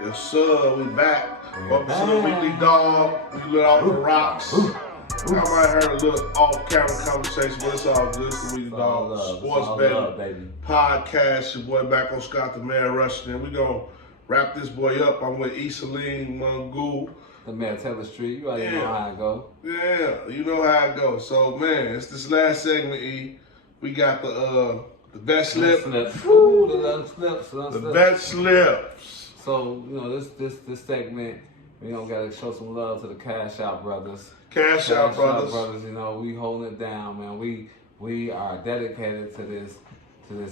Yes, sir. We back. Welcome to the Weekly Dog. We lit off the rocks. I might heard a little off-camera conversation, but it's all good. It's the Weekly Dog Sports Betting Podcast. Your boy back on Scott the Man Rushing. We gonna wrap this boy up. I'm with E. Saline Mungul. The man Taylor Street. You already know how it go. Yeah, you know how it goes. So man, it's this last segment, E. We got the bet slip. The bet slips. So, you know, this segment, we don't gotta show some love to the Cash Out Brothers. Cash Out Brothers. You know, we holding it down, man. We are dedicated to this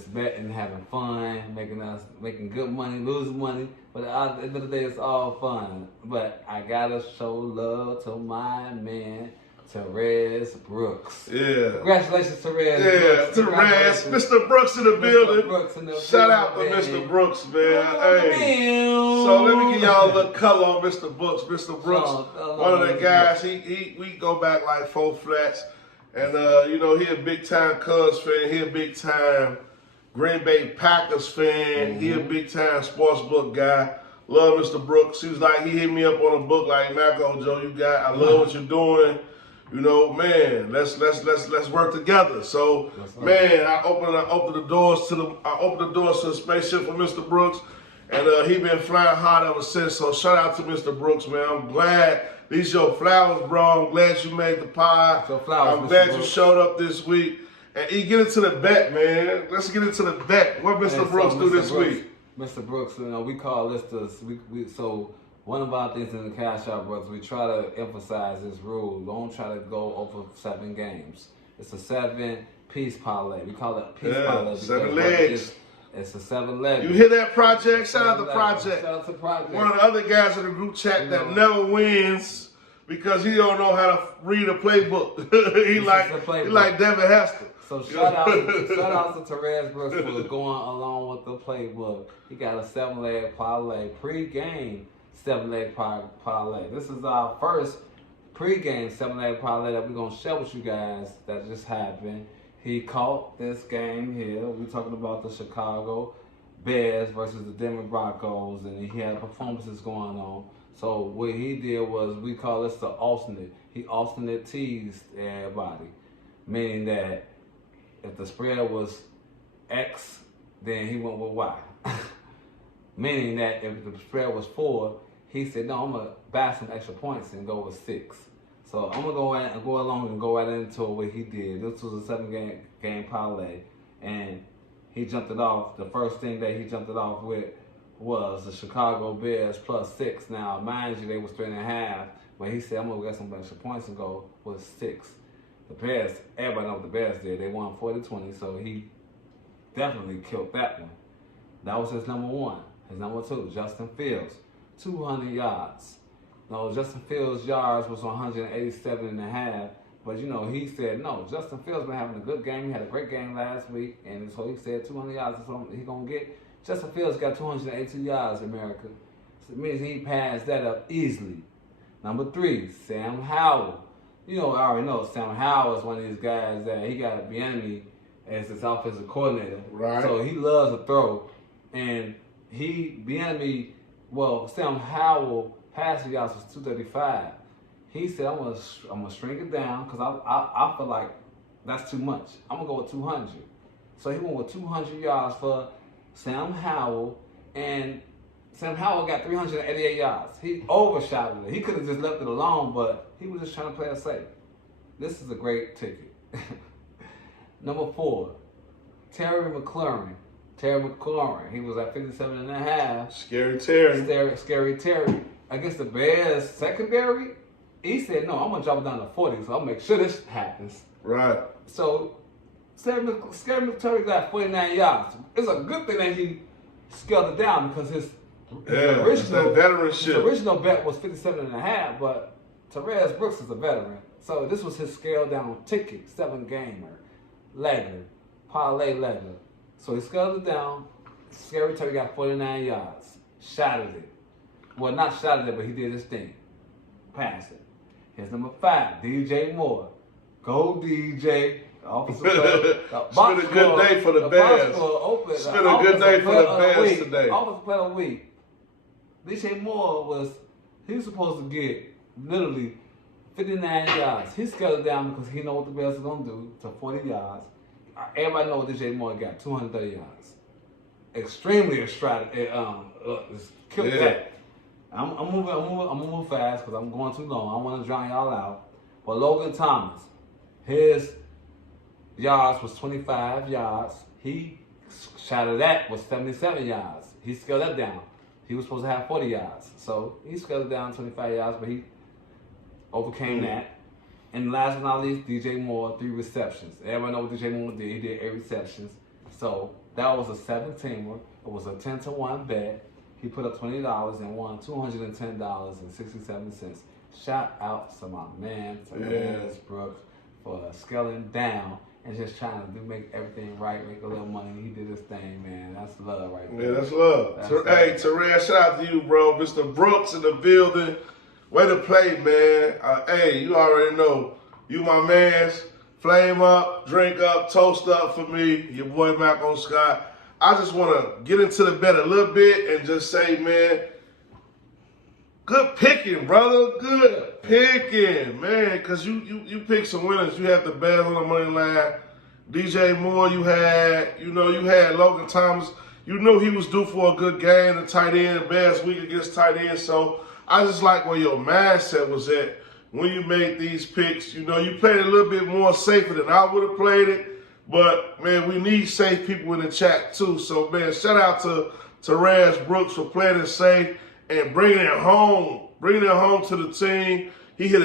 betting, having fun, making good money, losing money. But at the end of the day, it's all fun. But I gotta show love to my man, Therese Brooks. Yeah. Congratulations, Therese. Yeah, Therese. Mr. Brooks in the building. Shout out to Mr. Brooks, man. Hey. So let me give y'all a little color on Mr. Brooks. Mr. Brooks, one of the guys, we go back like 4 flats. And, you know, he a big-time Cubs fan. He a big-time Green Bay Packers fan. Mm-hmm. He a big-time sports book guy. Love Mr. Brooks. He was like, he hit me up on a book like, Marco, Joe, I love what you're doing. You know, man, let's work together. So, man, I opened the doors to the spaceship for Mr. Brooks, and he been flying hard ever since. So shout out to Mr. Brooks, man. I'm glad these your flowers, bro. I'm glad you made the pie. I'm glad you showed up this week. And get into the bet, man. Let's get into the bet. What Mr. Brooks do this week? Mr. Brooks, you know, we call this so. One of our things in the Cash Out Brothers, we try to emphasize this rule. Don't try to go over 7 games. It's a 7-piece parlay. We call it piece parlay. 7 legs. It's a 7 leg. You hear that, Project? Shout out to Project. Shout out to Project. One of the other guys in the group chat that never wins because he don't know how to read a playbook. he like Devin Hester. So shout out to Therese Brooks for going along with the playbook. He got a 7-leg parlay pre-game. 7-leg parlay. This is our first pre-game 7-leg parlay that we're going to share with you guys that just happened. He caught this game here. We're talking about the Chicago Bears versus the Denver Broncos, and he had performances going on. So what he did was, we call this the alternate. He alternate teased everybody, meaning that if the spread was X, then he went with Y. Meaning that if the spread was 4, he said, no, I'm going to buy some extra points and go with 6. So I'm going to go along and go right into what he did. This was a 7-game parlay. And he jumped it off. The first thing that he jumped it off with was the Chicago Bears plus 6. Now, mind you, they was 3.5. But he said, I'm going to get some extra points and go with 6. The Bears, everybody knows what the Bears did. They won 40-20, so he definitely killed that one. That was his number 1. His number 2, Justin Fields, 200 yards. No, Justin Fields' yards was 187.5. But, you know, he said, no, Justin Fields been having a good game. He had a great game last week. And so he said 200 yards is what he's going to get. Justin Fields got 282 yards, America. So it means he passed that up easily. Number 3, Sam Howell. You know, I already know Sam Howell is one of these guys that he got Bieniemy as his offensive coordinator. Right. So he loves to throw. And Sam Howell passing yards was 235. He said, I'm gonna shrink it down because I feel like that's too much. I'm gonna go with 200. So he went with 200 yards for Sam Howell, and Sam Howell got 388 yards. He overshot it. He could have just left it alone, but he was just trying to play it safe. This is a great ticket. Number 4, Terry McLaurin. He was at 57.5. Scary Terry. Against the Bears secondary, he said, no, I'm going to drop it down to 40, so I'll make sure this happens. Right. So, Scary Terry got 49 yards. It's a good thing that he scaled it down because his original bet was 57.5, but Therese Brooks is a veteran. So this was his scaled down ticket, 7-gamer, legger, parlay legger. So he scaled it down. Scary Terry got 49 yards. Shotted it. Well, not shotted it, but he did his thing. Passed it. Here's number 5, DJ Moore. Go, DJ. It's been a good day for the Bears. It's been a good day for the Bears today. Offensive player of the week. DJ Moore he was supposed to get literally 59 yards. He scaled it down because he know what the Bears are going to do to 40 yards. Everybody know what DJ Moore got, 230 yards. Extremely extravagant. Killed that. I'm gonna move fast because I'm going too long. I don't want to drown y'all out. But Logan Thomas, his yards was 25 yards. He shot of that was 77 yards. He scaled that down. He was supposed to have 40 yards. So he scaled it down 25 yards, but he overcame that. And last but not least, DJ Moore, 3 receptions. Everyone know what DJ Moore did. He did 8 receptions. So that was a 7-teamer. It was a 10-to-1 bet. He put up $20 and won $210.67. Shout out to my man, Terrence Brooks, for scaling down and just trying to make everything right, make a little money. He did his thing, man. That's love right there. Yeah, that's love. Hey, Terrence, shout out to you, bro. Mr. Brooks in the building. Way to play, man. Hey, you already know. You my mans. Flame up, drink up, toast up for me. Your boy M.Scott. I just want to get into the bet a little bit and just say, man, good picking, brother. Good picking, man. Because you picked some winners. You had the Bears on the money line. DJ Moore, you had Logan Thomas. You knew he was due for a good game, the tight end, Bears week against tight end. So I just like where your mindset was at when you made these picks. You played a little bit more safer than I would have played it. But, man, we need safe people in the chat, too. So, man, shout out to Raz Brooks for playing it safe and bringing it home to the team. He hit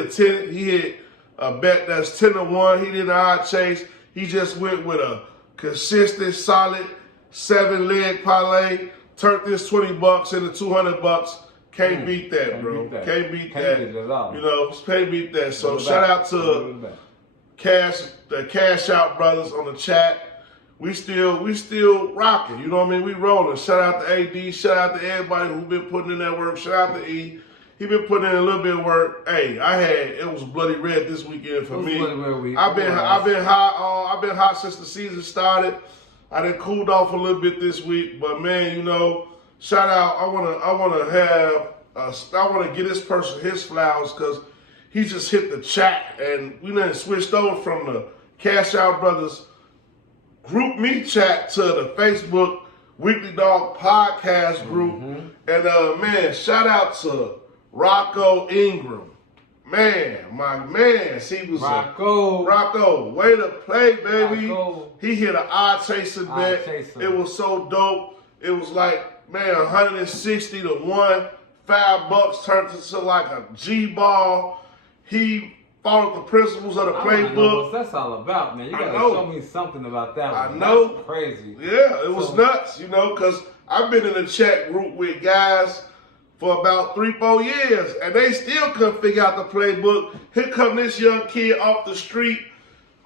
a bet that's 10-to-1. He did an odd chase. He just went with a consistent, solid 7-leg parlay. Turned this $20 into $200. Can't beat that, bro. Can't beat that. Can't beat that. So shout out to the Cash Out brothers on the chat. We still rocking. You know what I mean? We rolling. Shout out to AD. Shout out to everybody who been putting in that work. Shout out to E. He been putting in a little bit of work. Hey, it was bloody red this weekend for me. I've been hot since the season started. I done cooled off a little bit this week, but man, shout out. I want to give this person his flowers because he just hit the chat and we done switched over from the Cash Out Brothers group me chat to the Facebook Weekly Dog podcast group. And man, shout out to Rocco Ingram. Man, my man. He was Rocco, way to play, baby. Rocco. He hit an eye chaser bet. It was so dope. It was like, man, 160 to 1. $5 turned into like a G-ball. He followed the principles of the playbook. What that's all about, man. You gotta show me something about that one. I know. That's crazy. Yeah, it was nuts, because I've been in a chat group with guys for about 3-4 years, and they still couldn't figure out the playbook. Here come this young kid off the street,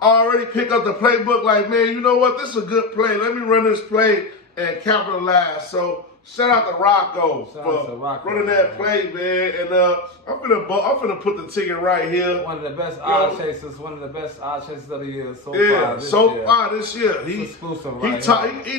already pick up the playbook like, man, you know what? This is a good play. Let me run this play and capitalize. So shout out to Rocco for running that play, man. And I'm finna put the ticket right here. One of the best odd chasers of the year so far this year. He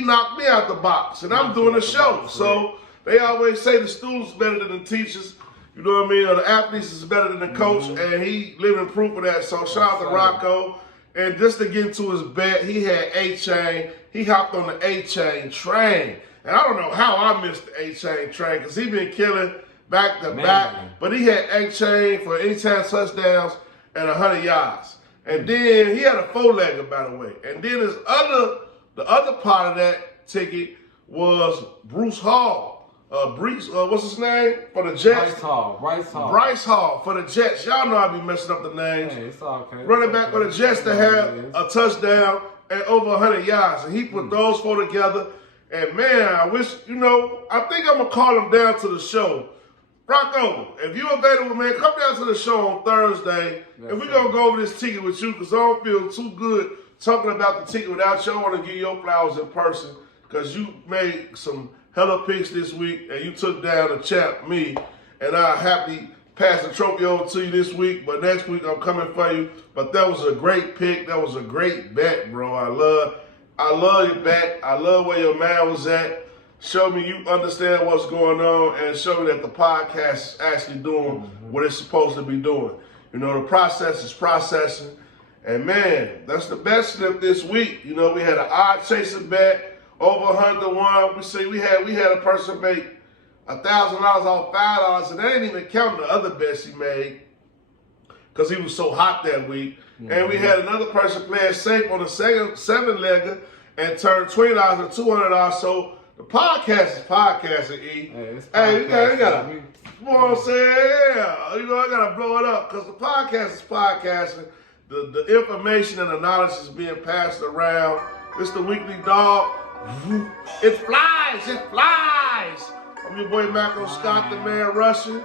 knocked me out the box, and I'm doing a show. So they always say the students better than the teachers. You know what I mean? Or the athletes is better than the coach, and he living proof of that. So shout out to Rocco. And just to get into his bet, he had A-Chain. He hopped on the A-Chain train. And I don't know how I missed the A-Chain train because he been killing back to back. But he had A-Chain for anytime touchdowns and 100 yards. And then he had a 4-legger, by the way. And then the other part of that ticket was Bruce Hall. What's his name? For the Jets. Bryce Hall for the Jets. Y'all know I be messing up the names. Hey, it's okay. Running back for the Jets to have a touchdown and over 100 yards. And he put those 4 together. And man, I wish, I think I'm going to call him down to the show. Rocco, if you're available, man, come down to the show on Thursday. And we're going to go over this ticket with you because I don't feel too good talking about the ticket without you. I want to give your flowers in person because you made some hella picks this week and you took down the champ, me. And I happily pass the trophy over to you this week. But next week, I'm coming for you. But that was a great pick. That was a great bet, bro. I love your bet. I love where your man was at. show me you understand what's going on, and show me that the podcast is actually doing what it's supposed to be doing. You know, the process is processing. And man, that's the best slip this week. You know, we had an odd chasing bet over 101. We see we had a person make $1,000 off $5, and that ain't even counting the other bets he made because he was so hot that week. And we had another person playing safe on the second 7-legger and turned $20 to $200. So the podcast is podcasting, E. Hey, we gotta, you know what I'm saying? Yeah, you know, I gotta blow it up because the podcast is podcasting. The information and the knowledge is being passed around. It's the weekly dog. It flies, it flies. I'm your boy M.Scott, the man Russian.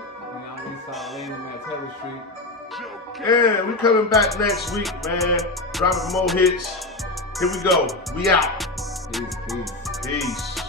And we coming back next week, man. Dropping more hits. Here we go. We out. Peace. Peace.